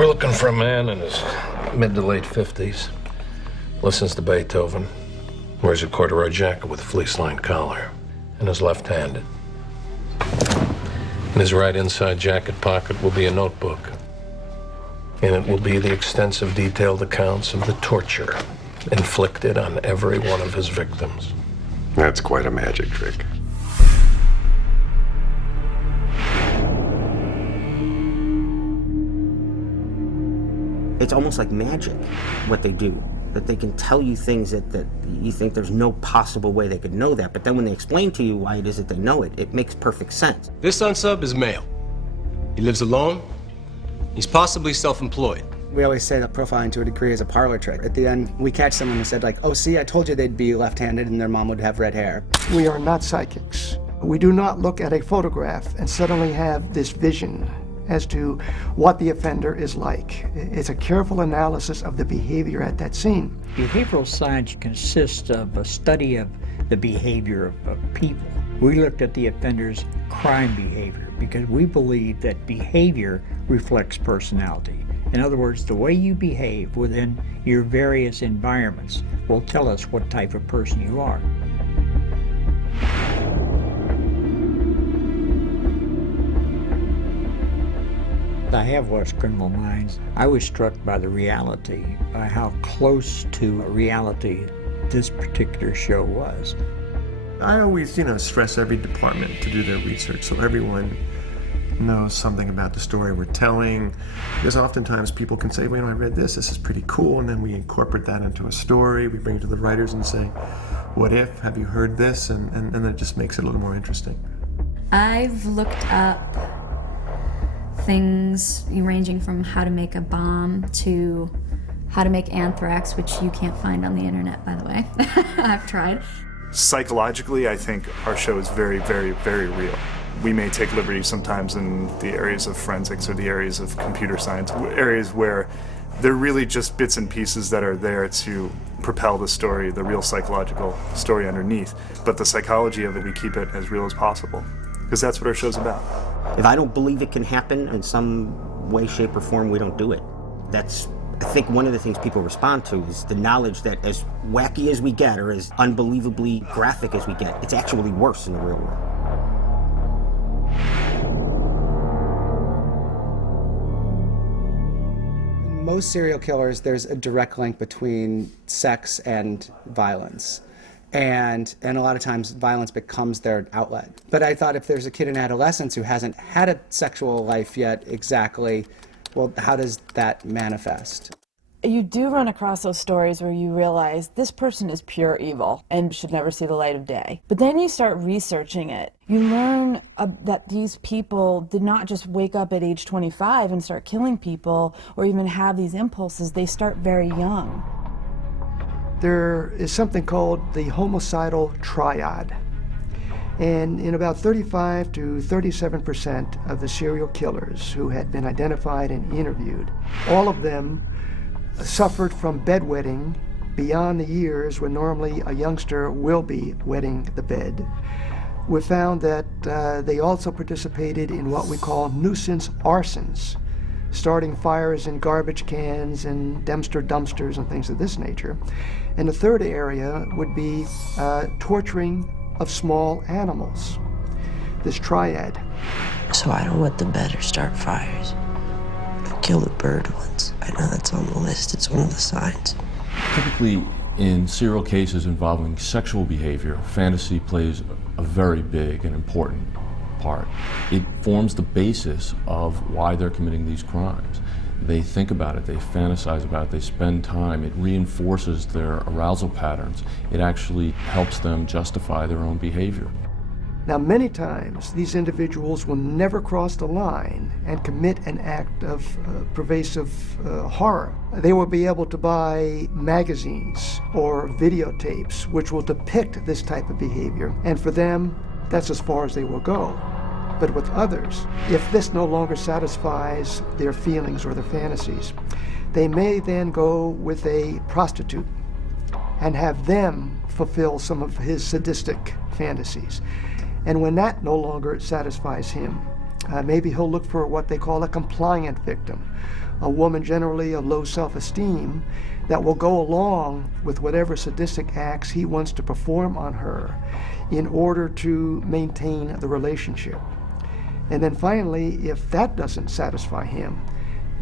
We're looking for a man in his mid to late 50s. Listens to Beethoven. Wears a corduroy jacket with a fleece-lined collar. And is left-handed. In his right inside jacket pocket will be a notebook. And it will be the extensive detailed accounts of the torture inflicted on every one of his victims. That's quite a magic trick. It's almost like magic, what they do. That they can tell you things that you think there's no possible way they could know that, but then when they explain to you why it is that they know it, it makes perfect sense. This unsub is male. He lives alone. He's possibly self-employed. We always say that profiling to a degree is a parlor trick. At the end, we catch someone who said like, oh, see, I told you they'd be left-handed and their mom would have red hair. We are not psychics. We do not look at a photograph and suddenly have this vision as to what the offender is like. It's a careful analysis of the behavior at that scene. Behavioral science consists of a study of the behavior of people. We looked at the offender's crime behavior because we believe that behavior reflects personality. In other words, the way you behave within your various environments will tell us what type of person you are. I have watched Criminal Minds. I was struck by the reality, by how close to reality this particular show was. I always, stress every department to do their research so everyone knows something about the story we're telling. Because oftentimes people can say, well, I read this is pretty cool, and then we incorporate that into a story. We bring it to the writers and say, what if, have you heard this? And then it just makes it a little more interesting. I've looked up things ranging from how to make a bomb to how to make anthrax, which you can't find on the internet, by the way. I've tried. Psychologically, I think our show is very, very, very real. We may take liberties sometimes in the areas of forensics or the areas of computer science, areas where they're really just bits and pieces that are there to propel the story, the real psychological story underneath. But the psychology of it, we keep it as real as possible, because that's what our show's about. If I don't believe it can happen in some way, shape, or form, we don't do it. That's, I think, one of the things people respond to is the knowledge that as wacky as we get, or as unbelievably graphic as we get, it's actually worse in the real world. Most serial killers, there's a direct link between sex and violence. And a lot of times violence becomes their outlet. But I thought if there's a kid in adolescence who hasn't had a sexual life yet exactly, well, how does that manifest? You do run across those stories where you realize this person is pure evil and should never see the light of day. But then you start researching it. You learn that these people did not just wake up at age 25 and start killing people or even have these impulses. They start very young. There is something called the homicidal triad. And in about 35 to 37% of the serial killers who had been identified and interviewed, all of them suffered from bedwetting beyond the years when normally a youngster will be wetting the bed. We found that they also participated in what we call nuisance arsons, starting fires in garbage cans and dumpsters and things of this nature. And the third area would be torturing of small animals, this triad. So I don't wet the bed or start fires. I killed a bird once. I know that's on the list. It's one of the signs. Typically, in serial cases involving sexual behavior, fantasy plays a very big and important part. It forms the basis of why they're committing these crimes. They think about it, they fantasize about it, they spend time. It reinforces their arousal patterns. It actually helps them justify their own behavior. Now, many times, these individuals will never cross the line and commit an act of pervasive horror. They will be able to buy magazines or videotapes which will depict this type of behavior, and for them, that's as far as they will go. But with others, if this no longer satisfies their feelings or their fantasies, they may then go with a prostitute and have them fulfill some of his sadistic fantasies. And when that no longer satisfies him, Maybe he'll look for what they call a compliant victim, a woman generally of low self-esteem that will go along with whatever sadistic acts he wants to perform on her in order to maintain the relationship. And then finally, if that doesn't satisfy him,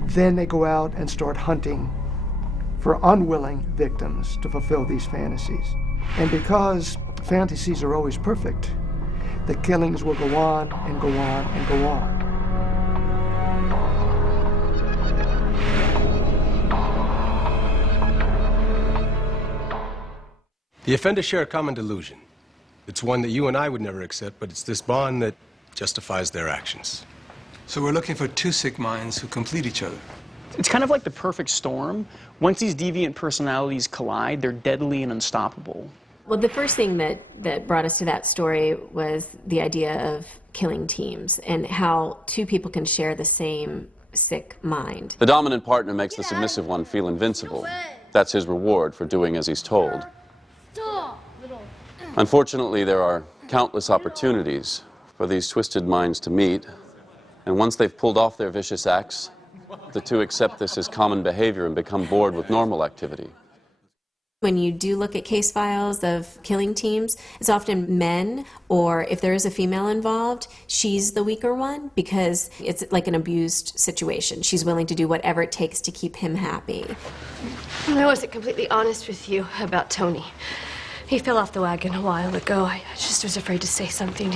then they go out and start hunting for unwilling victims to fulfill these fantasies. And because fantasies are always perfect, the killings will go on and go on and go on. The offenders share a common delusion. It's one that you and I would never accept, but it's this bond that justifies their actions. So we're looking for two sick minds who complete each other. It's kind of like the perfect storm. Once these deviant personalities collide, they're deadly and unstoppable. Well, the first thing that brought us to that story was the idea of killing teams and how two people can share the same sick mind. The dominant partner makes the submissive one feel invincible. That's his reward for doing as he's told. Unfortunately, there are countless opportunities for these twisted minds to meet, and once they've pulled off their vicious acts, the two accept this as common behavior and become bored with normal activity. When you do look at case files of killing teams, it's often men, or if there is a female involved, she's the weaker one because it's like an abused situation. She's willing to do whatever it takes to keep him happy. I wasn't completely honest with you about Tony. He fell off the wagon a while ago. I just was afraid to say something.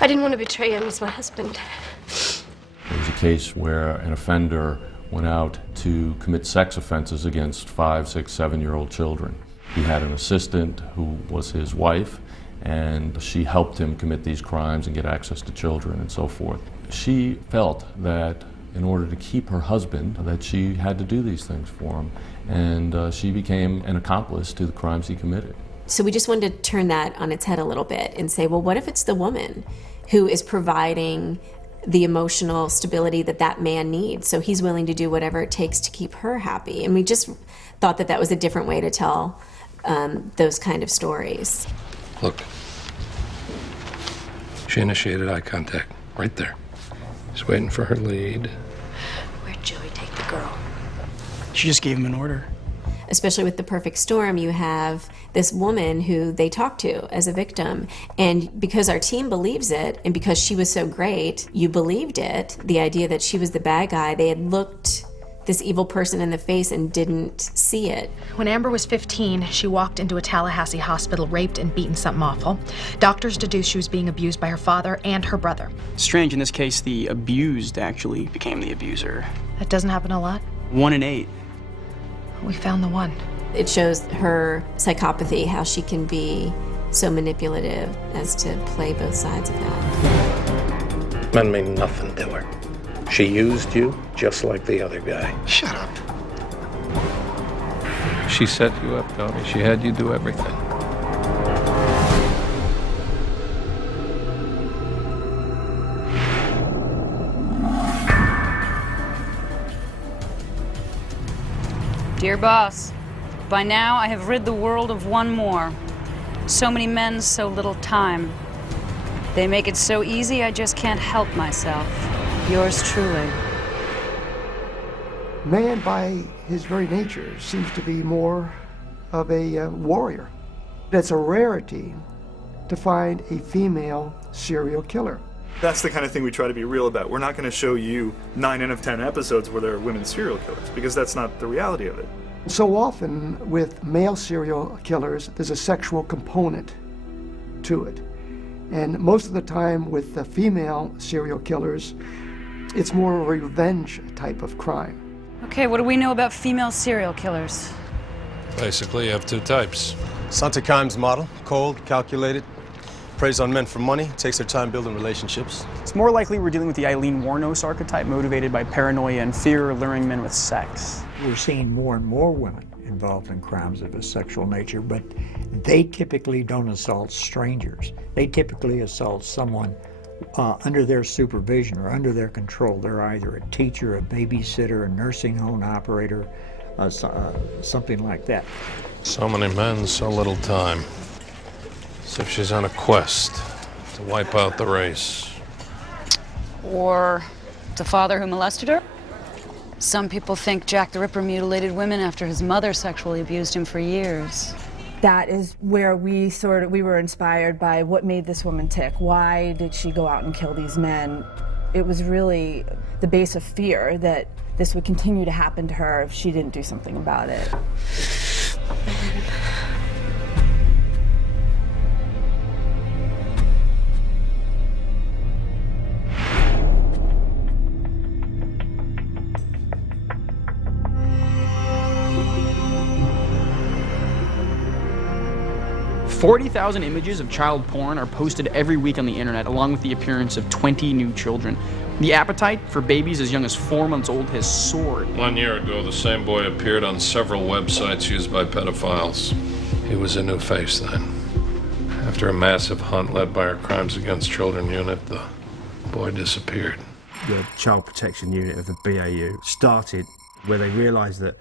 I didn't want to betray him. He's my husband. There was a case where an offender went out to commit sex offenses against 5, 6, 7-year-old children. He had an assistant who was his wife, and she helped him commit these crimes and get access to children and so forth. She felt that in order to keep her husband, that she had to do these things for him, and she became an accomplice to the crimes he committed. So we just wanted to turn that on its head a little bit and say, well, what if it's the woman who is providing the emotional stability that that man needs? So he's willing to do whatever it takes to keep her happy. And we just thought that that was a different way to tell those kind of stories. Look, she initiated eye contact right there. She's waiting for her lead. Where'd Joey take the girl? She just gave him an order. Especially with The Perfect Storm, you have this woman who they talk to as a victim. And because our team believes it, and because she was so great, you believed it, the idea that she was the bad guy. They had looked this evil person in the face and didn't see it. When Amber was 15, she walked into a Tallahassee hospital, raped and beaten something awful. Doctors deduced she was being abused by her father and her brother. Strange, in this case, the abused actually became the abuser. That doesn't happen a lot. 1 in 8. We found the one. It shows her psychopathy, how she can be so manipulative as to play both sides of that. Men mean nothing to her. She used you just like the other guy. Shut up. She set you up, Tony. She had you do everything. Dear boss, by now I have rid the world of one more. So many men, so little time. They make it so easy I just can't help myself. Yours truly. Man, by his very nature, seems to be more of a warrior. It's a rarity to find a female serial killer. That's the kind of thing we try to be real about. We're not going to show you 9 out of 10 episodes where there are women serial killers, because that's not the reality of it. So often with male serial killers, there's a sexual component to it. And most of the time with the female serial killers, it's more a revenge type of crime. Okay, what do we know about female serial killers? Basically, you have two types. Santa Kimes model, cold, calculated, preys on men for money, takes their time building relationships. It's more likely we're dealing with the Eileen Wuornos archetype, motivated by paranoia and fear, luring men with sex. We're seeing more and more women involved in crimes of a sexual nature, but they typically don't assault strangers. They typically assault someone under their supervision or under their control. They're either a teacher, a babysitter, a nursing home operator, something like that. So many men, so little time. As if she's on a quest to wipe out the race. Or the father who molested her? Some people think Jack the Ripper mutilated women after his mother sexually abused him for years. That is where we were inspired by what made this woman tick. Why did she go out and kill these men? It was really the base of fear that this would continue to happen to her if she didn't do something about it. 40,000 images of child porn are posted every week on the internet, along with the appearance of 20 new children. The appetite for babies as young as 4 months old has soared. 1 year ago, the same boy appeared on several websites used by pedophiles. He was a new face then. After a massive hunt led by our Crimes Against Children unit, the boy disappeared. The Child Protection Unit of the BAU started where they realised that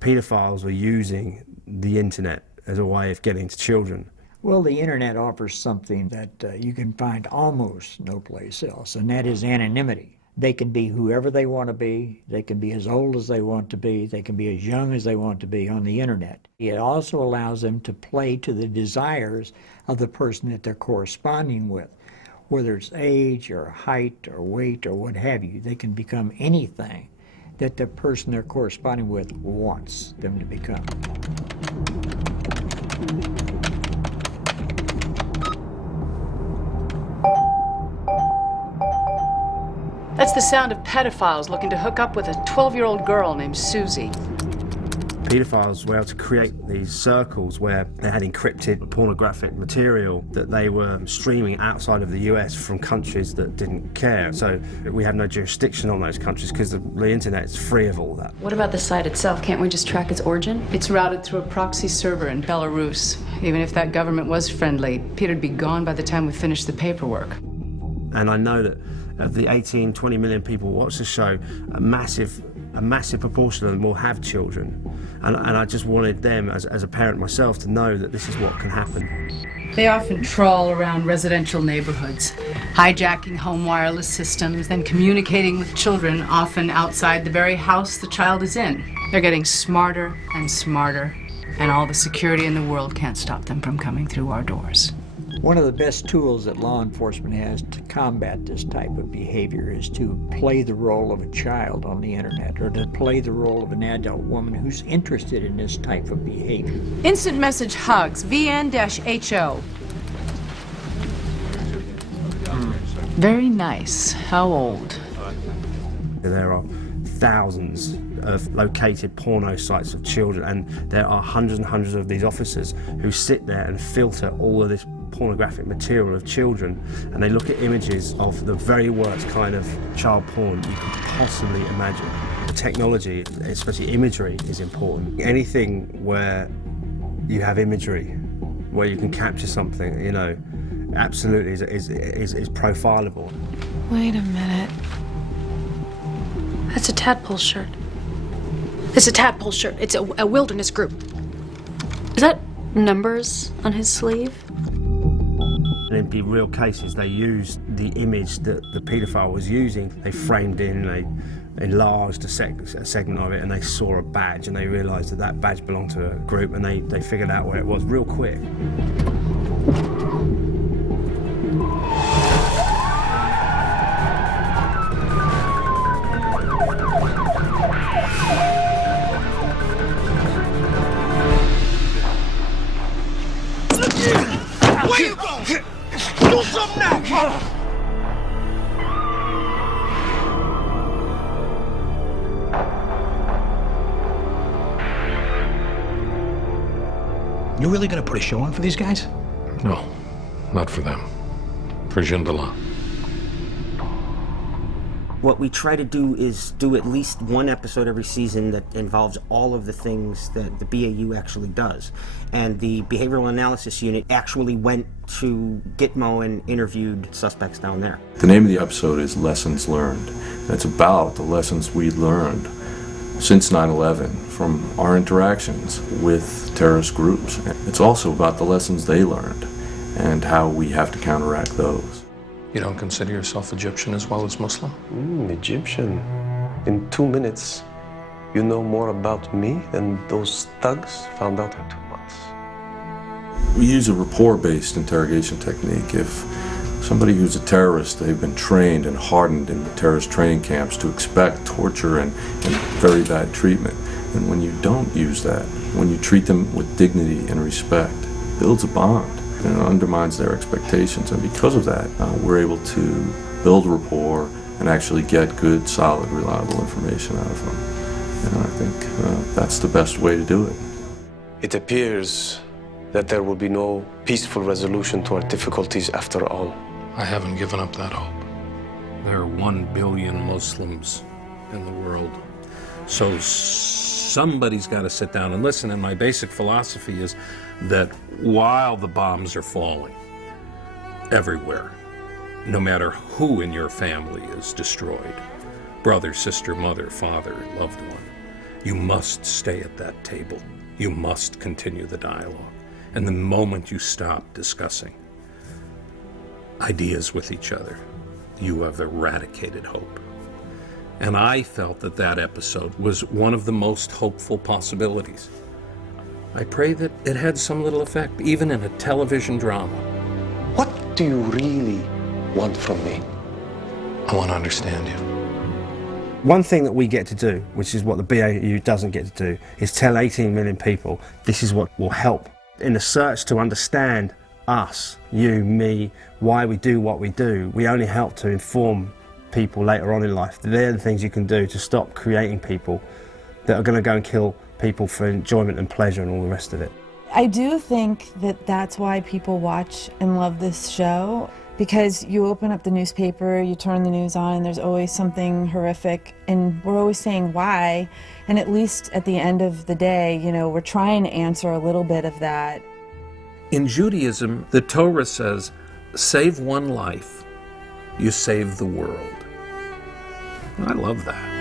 paedophiles were using the internet as a way of getting to children. Well, the internet offers something that you can find almost no place else, and that is anonymity. They can be whoever they want to be. They can be as old as they want to be. They can be as young as they want to be on the internet. It also allows them to play to the desires of the person that they're corresponding with. Whether it's age or height or weight or what have you, they can become anything that the person they're corresponding with wants them to become. That's the sound of pedophiles looking to hook up with a 12-year-old girl named Susie. Paedophiles were able to create these circles where they had encrypted pornographic material that they were streaming outside of the US from countries that didn't care. So we have no jurisdiction on those countries because the internet is free of all that. What about the site itself? Can't we just track its origin? It's routed through a proxy server in Belarus. Even if that government was friendly, Peter'd be gone by the time we finished the paperwork. And I know that of the 18, 20 million people who watch the show, a massive proportion of them will have children. And I just wanted them, as a parent myself, to know that this is what can happen. They often trawl around residential neighborhoods, hijacking home wireless systems, then communicating with children, often outside the very house the child is in. They're getting smarter and smarter, and all the security in the world can't stop them from coming through our doors. One of the best tools that law enforcement has to combat this type of behavior is to play the role of a child on the internet, or to play the role of an adult woman who's interested in this type of behavior. Instant message hugs, VN-HO. Very nice. How old? There are thousands of located porno sites of children, and there are hundreds and hundreds of these officers who sit there and filter all of this pornographic material of children, and they look at images of the very worst kind of child porn you could possibly imagine. Technology, especially imagery, is important. Anything where you have imagery, where you can capture something, you know, absolutely is profilable. Wait a minute. That's a tadpole shirt. It's a tadpole shirt. It's a wilderness group. Is that numbers on his sleeve? And in the real cases, they used the image that the paedophile was using. They framed in, they enlarged a segment of it, and they saw a badge, and they realised that that badge belonged to a group, and they figured out where it was real quick. Where you going? Do something now! You really gonna put a show on for these guys? No, not for them. For Jindalan. What we try to do is do at least one episode every season that involves all of the things that the BAU actually does. And the Behavioral Analysis Unit actually went to Gitmo and interviewed suspects down there. The name of the episode is Lessons Learned. And it's about the lessons we learned since 9/11 from our interactions with terrorist groups. It's also about the lessons they learned and how we have to counteract those. You don't consider yourself Egyptian as well as Muslim? Egyptian. In 2 minutes, you know more about me than those thugs found out in 2 months. We use a rapport-based interrogation technique. If somebody who's a terrorist, they've been trained and hardened in terrorist training camps to expect torture and very bad treatment. And when you don't use that, when you treat them with dignity and respect, it builds a bond and it undermines their expectations. And because of that, we're able to build rapport and actually get good, solid, reliable information out of them. And I think that's the best way to do it. It appears that there will be no peaceful resolution to our difficulties after all. I haven't given up that hope. There are 1 billion Muslims in the world. So somebody's got to sit down and listen. And my basic philosophy is that while the bombs are falling everywhere, no matter who in your family is destroyed, brother, sister, mother, father, loved one, you must stay at that table. You must continue the dialogue. And the moment you stop discussing ideas with each other, you have eradicated hope. And I felt that that episode was one of the most hopeful possibilities. I pray that it had some little effect, even in a television drama. What do you really want from me? I want to understand you. One thing that we get to do, which is what the BAU doesn't get to do, is tell 18 million people this is what will help. In the search to understand us, you, me, why we do what we do, we only help to inform people later on in life. They're the things you can do to stop creating people that are going to go and kill people for enjoyment and pleasure and all the rest of it. I do think that that's why people watch and love this show, because you open up the newspaper, you turn the news on, and there's always something horrific, and we're always saying why, and at least at the end of the day, you know, we're trying to answer a little bit of that. In Judaism, the Torah says, save one life, you save the world. I love that.